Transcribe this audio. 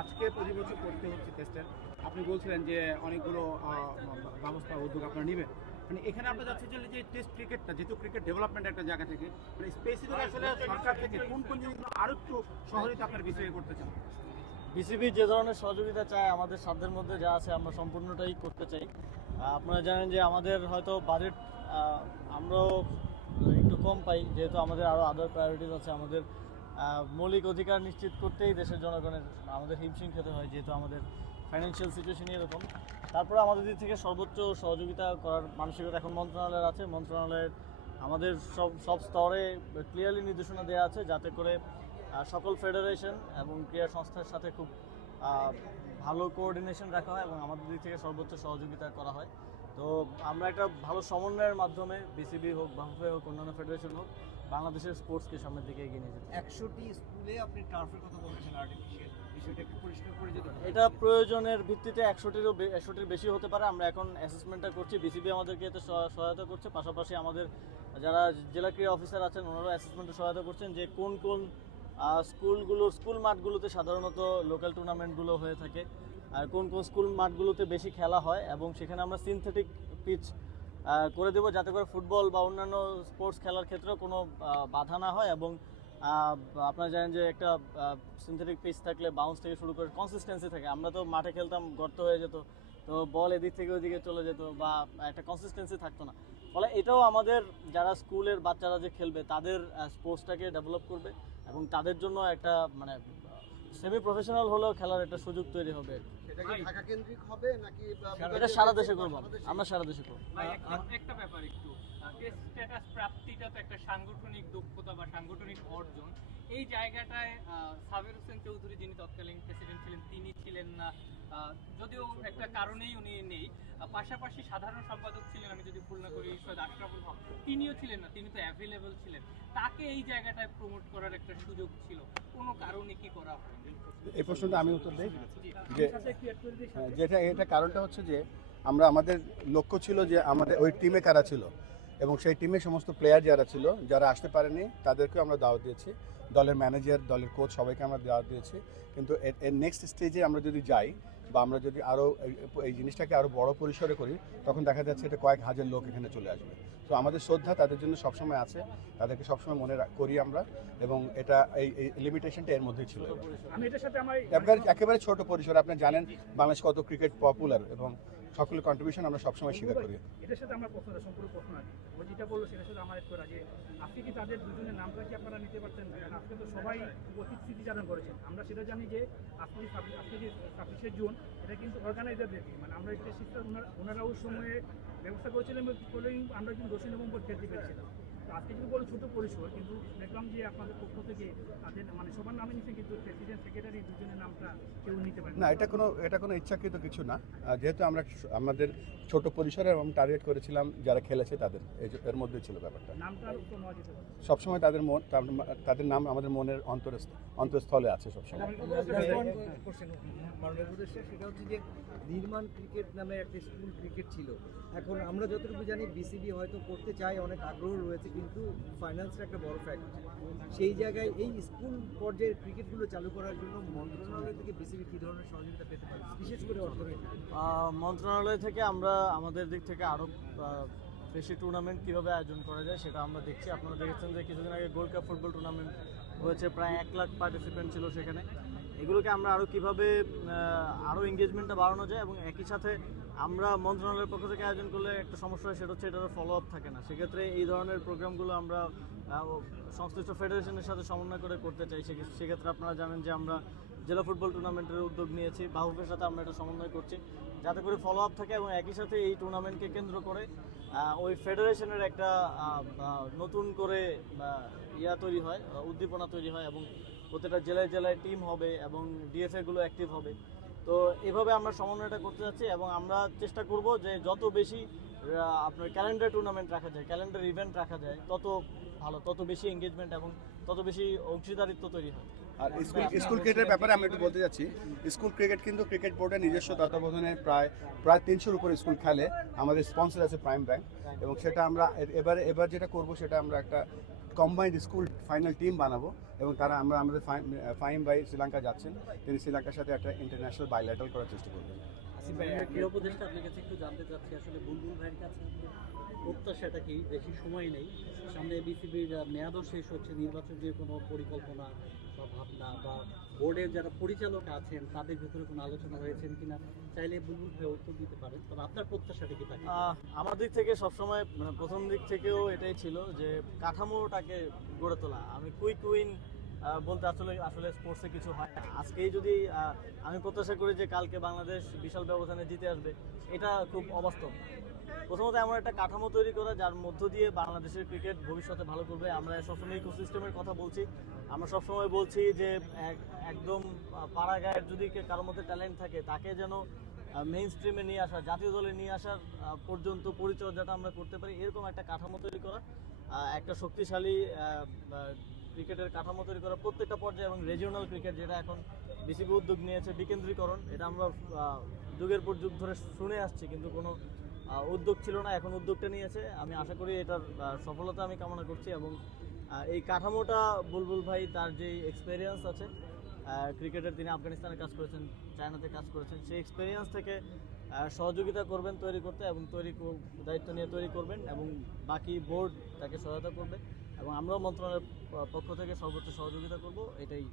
আজকে করতে হচ্ছে আপনি বলছিলেন যে অনেকগুলো ব্যবস্থা উদ্যোগ আপনারা নেবেন মানে এখানে আমরা যাচ্ছি যে যে টেস্ট ক্রিকেটটা যেহেতু ক্রিকেট ডেভেলপমেন্ট একটা জায়গা থেকে মানে স্পেসিফিক আসলে সরকার থেকে কোন কোন জিনিসগুলো আরও একটু সহজে আপনার বিষয়ে করতে চান বিসিবি যে ধরনের সহযোগিতা চায়, আমাদের সাধ্যের মধ্যে যা আছে আমরা সম্পূর্ণটাই করতে চাই। আপনারা জানেন যে আমাদের হয়তো বাজেট আমরাও একটু কম পাই, যেহেতু আমাদের আরও আদার প্রায়োরিটিস আছে, আমাদের মৌলিক অধিকার নিশ্চিত করতেই দেশের জনগণের, আমাদের হিমশিম খেতে হয়, যেহেতু আমাদের ফাইন্যান্সিয়াল সিচুয়েশন এরকম। তারপরে আমাদের দিক থেকে সর্বোচ্চ সহযোগিতা করার মানসিকতা এখন মন্ত্রণালয়ের আছে। মন্ত্রণালয়ের আমাদের সব সব স্তরে ক্লিয়ারলি নির্দেশনা দেওয়া আছে যাতে করে সকল ফেডারেশন এবং ক্রীড়া সংস্থার সাথে খুব ভালো কোঅর্ডিনেশন রাখা হয় এবং আমাদের দিক থেকে সর্বোচ্চ সহযোগিতা করা হয়। তো আমরা একটা ভালো সমন্বয়ের মাধ্যমে বিসিবি হোক বাফে হোক অন্যান্য ফেডারেশন হোক বাংলাদেশের স্পোর্টসকে সামনের দিকে এগিয়ে নিয়ে যেতে একশোটি স্কুলে আপনি টার্ফের কথা বলেছেন আর্টিফিশিয়াল বিষয়টা একটু পরিষ্কার করে যদি এটা প্রয়োজনের ভিত্তিতে একশোটিরও একশোটির বেশি হতে পারে আমরা এখন অ্যাসেসমেন্টটা করছি বিসিবি আমাদেরকে এতে সহায়তা করছে পাশাপাশি আমাদের যারা জেলা ক্রীড়া অফিসার আছেন ওনারাও অ্যাসেসমেন্টে সহায়তা করছেন যে কোন কোন স্কুলগুলো স্কুল মাঠগুলোতে সাধারণত লোকাল টুর্নামেন্টগুলো হয়ে থাকে। আর কোন কোন স্কুল মাঠগুলোতে বেশি খেলা হয় এবং সেখানে আমরা সিনথেটিক পিচ করে দেবো যাতে করে ফুটবল বা অন্যান্য স্পোর্টস খেলার ক্ষেত্রেও কোনো বাধা না হয় এবং আপনারা জানেন যে একটা সিনথেটিক পিচ থাকলে বাউন্স থেকে শুরু করে কনসিস্টেন্সি থাকে। আমরা তো মাঠে খেলতাম, গর্ত হয়ে যেত, তো বল এদিক থেকে ওদিকে চলে যেত বা একটা কনসিস্টেন্সি থাকতো না। ফলে এটাও আমাদের যারা স্কুলের বাচ্চারা যে খেলবে, তাদের স্পোর্টসটাকে ডেভেলপ করবে এবং তাদের জন্য একটা মানে সেমি প্রফেশনাল হলেও খেলার একটা সুযোগ তৈরি হবে। এটা কি ঢাকা কেন্দ্রিক হবে নাকি এটা সারা দেশে করব আমরা। সারা দেশে করব। একটা ব্যাপার একটু। টেস্ট স্ট্যাটাস প্রাপ্তিটা তো একটা সাংগঠনিক দক্ষতা বা সাংগঠনিক অর্জন। এই জায়গাটায় সাবির হোসেন চৌধুরী যিনি তৎকালীন প্রেসিডেন্ট ছিলেন তিনি ছিলেন না। যদিও একটা কারণেই উনি নেই। পাশাপাশি সাধারণ সম্পাদক ছিলেন আমি যদি ভুল না করি সৈয়দ আশরাফুল হক তিনিও ছিলেন না তিনি তো অ্যাভেলেবল ছিলেন। তাকে এই জায়গাটায় প্রমোট করার একটা সুযোগ ছিল। কোনো কারণে কি করা হয় এই প্রশ্নটা আমি উত্তর দিই? হ্যাঁ, যেটা এটা কারণটা হচ্ছে যে আমরা আমাদের লক্ষ্য ছিল যে আমাদের ওই টিমে কারা ছিল? এবং সেই টিমে সমস্ত প্লেয়ার যারা ছিল যারা আসতে পারেনি তাদেরকেও আমরা দাওয়াত দিয়েছি। দলের ম্যানেজার দলের কোচ সবাইকে আমরা দাওয়াত দিয়েছি। কিন্তু এর- নেক্সট স্টেজে আমরা যদি যাই বা আমরা যদি আরও এই জিনিসটাকে আরও বড় পরিসরে করি তখন দেখা যাচ্ছে এটা কয়েক হাজার লোক এখানে চলে আসবে। তো আমাদের শ্রদ্ধা তাদের জন্য সবসময় আছে। তাদেরকে সবসময় মনে করি আমরা এবং এটা এই লিমিটেশনটা এর মধ্যেই ছিল। একেবারে ছোট পরিসরে। আপনি জানেন বাংলাদেশ কত ক্রিকেট পপুলার এবং সকলের কন্ট্রিবিউশন আমরা সবসময় স্বীকার করি। এটার সাথে আমার প্রশ্নটা সম্পূর্ণ প্রশ্ন আছে ও যেটা বলল সেটার সাথে আমার একটু রাজি আপনি কি তাদের দুজনের নামটা কি আপনারা নিতে পারতেন কারণ আজকে তো সবাই অতীত স্মৃতিচারণ করেছেন। আমরা সেটা জানি যে আপনি আজকে যে ছাব্বিশে জুন এটা কিন্তু অর্গানাইজারদের দিন। মানে আমরা একটা শিক্ষা ওনারা ওই সময়ে ব্যবস্থা করেছিলাম বলেই আমরা কিন্তু দশই নভেম্বর খেলতে পেরেছিলাম। আজকে যদি বলো ছোট পরিসর কিন্তু দেখলাম যে আপনাদের পক্ষ থেকে তাদের মানে সবার নামে নিচে কিন্তু প্রেসিডেন্ট সেক্রেটারি দুজনের নামটা কেউ নিতে পারে না এটা কোনো এটা কোনো ইচ্ছাকৃত কিছু না। যেহেতু আমরা আমাদের ছোট পরিসরে এবং টার্গেট করেছিলাম যারা খেলেছে তাদের এই যে- এর মধ্যেই ছিল ব্যাপারটা। সবসময় তাদের মন তাদের- নাম আমাদের মনের অন্তরস্থ অন্তঃস্থলে আছে সবসময়। সেটা হচ্ছে যে নির্মাণ ক্রিকেট নামে একটা স্কুল ক্রিকেট ছিল। এখন আমরা যতটুকু জানি বিসিবি হয়তো করতে চায় অনেক আগ্রহ রয়েছে কিন্তু ফাইন্যান্সের একটা বড় ফ্যাক্টর সেই জায়গায় এই স্কুল পর্যায়ের ক্রিকেটগুলো চালু করার জন্য মন্ত্রণালয় থেকে বিসিবি কী ধরনের সহযোগিতা পেতে পারে? বিশেষ করে অর্থনৈতিক আহ, মন্ত্রণালয় থেকে আমরা আমাদের দিক থেকে আরও বেশি টুর্নামেন্ট কীভাবে আয়োজন করা যায় সেটা আমরা দেখছি। আপনারা দেখেছেন যে কিছুদিন আগে গোল্ড কাপ ফুটবল টুর্নামেন্ট হয়েছে প্রায় এক লাখ পার্টিসিপেন্ট ছিল সেখানে। এগুলোকে আমরা আরও কীভাবে আরও এঙ্গেজমেন্টটা বাড়ানো যায় এবং একই সাথে আমরা মন্ত্রণালয়ের পক্ষ থেকে আয়োজন করলে একটা সমস্যা হয়, সেটা হচ্ছে এটার ফলো আপ থাকে না। সেক্ষেত্রে এই ধরনের প্রোগ্রামগুলো আমরা সংশ্লিষ্ট ফেডারেশনের সাথে সমন্বয় করে করতে চাই। সেক্ষে- সেক্ষেত্রে আপনারা জানেন যে আমরা জেলা ফুটবল টুর্নামেন্টের উদ্যোগ নিয়েছি। বাহুফের সাথে আমরা এটা সমন্বয় করছি। যাতে করে ফলো আপ থাকে এবং একই সাথে এই টুর্নামেন্টকে কেন্দ্র করে ওই ফেডারেশনের একটা নতুন করে ইয়া তৈরি হয় উদ্দীপনা তৈরি হয় এবং প্রত্যেকটা জেলায় জেলায় টিম হবে এবং ডিএফএ গুলো অ্যাক্টিভ হবে। তো এভাবে আমরা সমন্বয়টা করতে যাচ্ছি এবং আমরা চেষ্টা করব যে যত বেশি আপনার ক্যালেন্ডার টুর্নামেন্ট রাখা যায় ক্যালেন্ডার ইভেন্ট রাখা যায়, তত ভালো, তত বেশি এঙ্গেজমেন্ট এবং তত বেশি অংশীদারিত্ব তৈরি হয়। আর স্কুল স্কুল ক্রিকেটের ব্যাপারে আমি একটু বলতে যাচ্ছি, স্কুল ক্রিকেট কিন্তু ক্রিকেট বোর্ডের নিজস্ব তত্ত্বাবধানে প্রায় প্রায় তিনশোর উপর স্কুল খেলে, আমাদের স্পন্সর আছে প্রাইম ব্যাংক এবং সেটা আমরা এবার এবার যেটা করব সেটা আমরা একটা কম্বাইন্ড স্কুল ফাইনাল টিম বানাবো, এবং তারা আমরা, আমাদের ফাইম- ভাই শ্রীলঙ্কা যাচ্ছেন, তিনি শ্রীলঙ্কার সাথে একটা ইন্টারন্যাশনাল বাইলেটাল করার চেষ্টা করবেন। ক্রীড়া উপদেষ্টা আপনার কাছে একটু জানতে চাচ্ছি আসলে বুলবুল ভাইয়ের কাছে আপনার প্রত্যাশাটা কি? বেশি সময় নেই। সামনে বিসিবির মেয়াদও শেষ হচ্ছে নির্বাচনের কোনো পরিকল্পনা বা ভাবনা বা বোর্ডের যারা পরিচালক আছেন তাদের ভিতরে কোনো আলোচনা হয়েছেন কিনা? চাইলে বুলবুল ভাই উত্তর দিতে পারেন। তবে আপনার প্রত্যাশাটা কি থাকে আমার দিক থেকে সবসময় মানে প্রথম দিক থেকেও এটাই ছিল যে কাঠামোটাকে গড়ে তোলা। আমি কুইক উইন বলতে আসলে আসলে স্পোর্টসে কিছু হয় না। আজকেই যদি আমি প্রত্যাশা করি যে কালকে বাংলাদেশ বিশাল ব্যবধানে জিতে আসবে, এটা খুব অবাস্তব। প্রথমত এমন একটা কাঠামো তৈরি করা যার মধ্য দিয়ে বাংলাদেশের ক্রিকেট ভবিষ্যতে ভালো করবে। আমরা সবসময় ইকোসিস্টেমের কথা বলছি। আমরা সবসময় বলছি যে এক- একদম পাড়া গায়ের যদি কে- কারোর মধ্যে ট্যালেন্ট থাকে, তাকে যেন মেইন স্ট্রিমে নিয়ে আসা জাতীয় দলে নিয়ে আসার পর্যন্ত পরিচর্যাটা আমরা করতে পারি। এরকম একটা কাঠামো তৈরি করা একটা শক্তিশালী ক্রিকেটের কাঠামো তৈরি করা প্রত্যেকটা পর্যায়ে এবং রিজিওনাল ক্রিকেট যেটা এখন বিসিবি উদ্যোগ নিয়েছে বিকেন্দ্রীকরণ, এটা আমরা যুগের পর যুগ ধরে শুনে আসছি, কিন্তু কোনো উদ্যোগ ছিল না, এখন উদ্যোগটা নিয়েছে। আমি আশা করি এটার সফলতা আমি কামনা করছি এবং এই কাঠামোটা বুলবুল ভাই তার যে এক্সপেরিয়েন্স আছে ক্রিকেটের তিনি আফগানিস্তানে কাজ করেছেন, চায়নাতে কাজ করেছেন, সেই এক্সপেরিয়েন্স থেকে সহযোগিতা করবেন তৈরি করতে এবং তৈরি দায়িত্ব নিয়ে তৈরি করবেন এবং বাকি বোর্ড তাকে সহায়তা করবে। এবং আমরাও মন্ত্রণালয়ের পক্ষ থেকে সর্বোচ্চ সহযোগিতা করব এটাই।